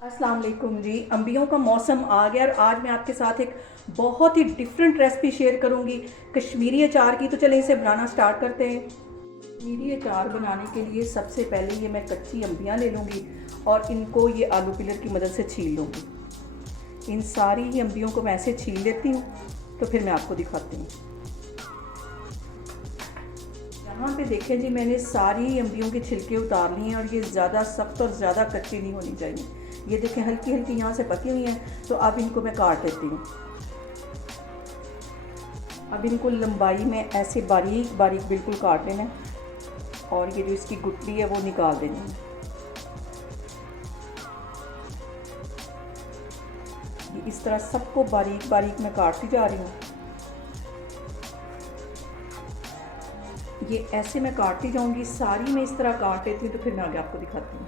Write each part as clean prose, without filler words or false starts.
अस्सलाम वालेकुम जी। अंबियों का मौसम आ गया और आज मैं आपके साथ एक बहुत ही डिफरेंट रेसिपी शेयर करूंगी कश्मीरी अचार की। तो चलें इसे बनाना स्टार्ट करते हैं। कश्मीरी अचार बनाने के लिए सबसे पहले ये मैं कच्ची अंबियां ले लूँगी और इनको ये आलू पिलर की मदद से छील लूँगी। इन सारी ही अंबियों को मैं ऐसे छील लेती हूँ तो फिर मैं आपको दिखाती हूँ। यहाँ पे देखें जी, मैंने सारी अंबियों के छिलके उतार लिए हैं और ये ज़्यादा सख्त और ज़्यादा कच्ची नहीं होनी चाहिए। ये देखें हल्की हल्की यहाँ से पकी हुई हैं। तो अब इनको मैं काट लेती हूँ। अब इनको लंबाई में ऐसे बारीक बारीक बिल्कुल काट लेना है और ये जो इसकी गुठली है वो निकाल देनी है। ये इस तरह सबको बारीक बारीक मैं काटती जा रही हूँ। ये ऐसे मैं काटती जाऊँगी, सारी मैं इस तरह काट लेती हूँ तो फिर मैं आगे आपको दिखाती हूँ।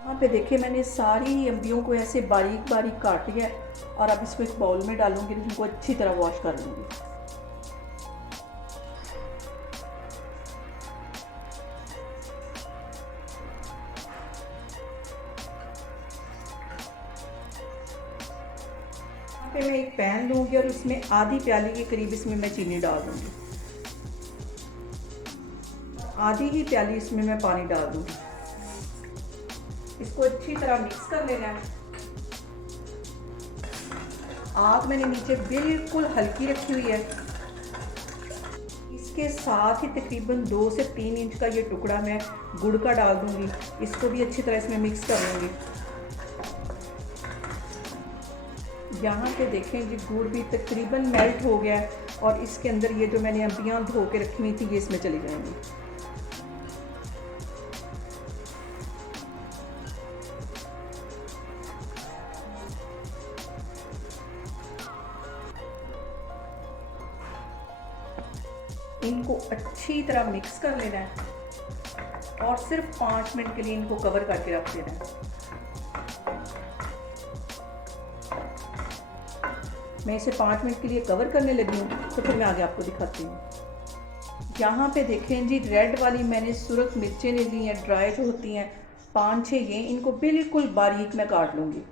यहाँ पे देखिए मैंने सारी अंबियों को ऐसे बारीक बारीक काट लिया है और अब इसको एक बाउल में डालूंगी, इनको अच्छी तरह वॉश कर लूँगी। यहाँ पे मैं एक पैन लूँगी और उसमें आधी प्याली के करीब इसमें मैं चीनी डाल दूँगी। आधी ही प्याली इसमें मैं पानी डाल दूँगी। इसको अच्छी तरह मिक्स कर लेना है। आग मैंने नीचे बिल्कुल हल्की रखी हुई है। इसके साथ ही तकरीबन 2 से 3 इंच का ये टुकड़ा मैं गुड़ का डाल दूंगी। इसको भी अच्छी तरह इसमें मिक्स कर लूँगी। यहाँ पे देखें जी, गुड़ भी तकरीबन मेल्ट हो गया है और इसके अंदर ये जो मैंने अंबियाँ धो के रखी हुई थी ये इसमें चली जाएंगी। इनको अच्छी तरह मिक्स कर लेना है और सिर्फ 5 मिनट के लिए इनको कवर करके रख देना है। मैं इसे 5 मिनट के लिए कवर करने लगी हूँ तो फिर मैं आगे आपको दिखाती हूँ। यहाँ पे देखें जी, रेड वाली मैंने सुरख मिर्चें ले ली हैं, ड्राई जो होती हैं 5-6 ये। इनको बिल्कुल बारीक मैं काट लूँगी।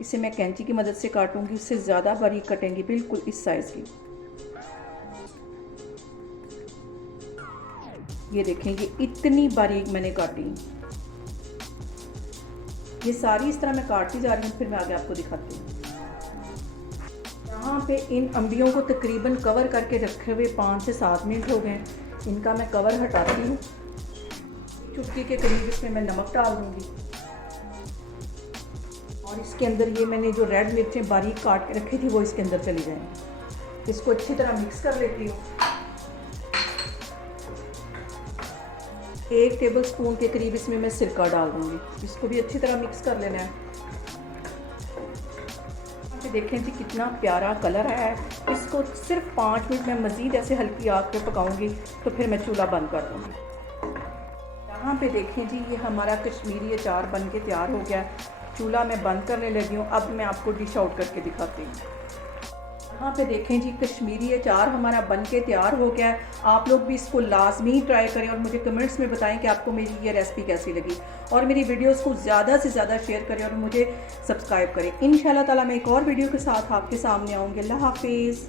इसे मैं कैंची की मदद से काटूँगी, उससे ज़्यादा बारीक कटेंगी, बिल्कुल इस साइज़ की। ये देखें, ये इतनी बारीक मैंने काटी। ये सारी इस तरह मैं काटती जा रही हूँ, फिर मैं आगे आपको दिखाती हूँ। यहाँ पे इन अंबियों को तकरीबन कवर करके रखे हुए 5 से 7 मिनट हो गए। इनका मैं कवर हटाती हूँ। चुटकी के करीब इसमें मैं नमक डाल दूँगी और इसके अंदर ये मैंने जो रेड मिर्चें बारीक काट के रखी थी वो इसके अंदर चली जाएंगी। इसको अच्छी तरह मिक्स कर लेती हूँ। 1 टेबल स्पून के करीब इसमें मैं सिरका डाल दूँगी। इसको भी अच्छी तरह मिक्स कर लेना है। देखें जी कितना प्यारा कलर आया है। इसको सिर्फ 5 मिनट में मज़ीद ऐसे हल्की आग पे पकाऊंगी तो फिर मैं चूल्हा बंद कर दूँगी। यहाँ पे देखें जी, ये हमारा कश्मीरी अचार बन के तैयार हो गया। चूल्हा मैं बंद करने लगी हूँ। अब मैं आपको डिश आउट करके दिखाती हूँ। यहाँ पे देखें जी, कश्मीरी अचार हमारा बन के तैयार हो गया है। आप लोग भी इसको लाजमी ट्राई करें और मुझे कमेंट्स में बताएं कि आपको मेरी ये रेसिपी कैसी लगी और मेरी वीडियोस को ज़्यादा से ज़्यादा शेयर करें और मुझे सब्सक्राइब करें। इंशाल्लाह ताला मैं एक और वीडियो के साथ आपके सामने आऊँगी। अल्लाह हाफिज़।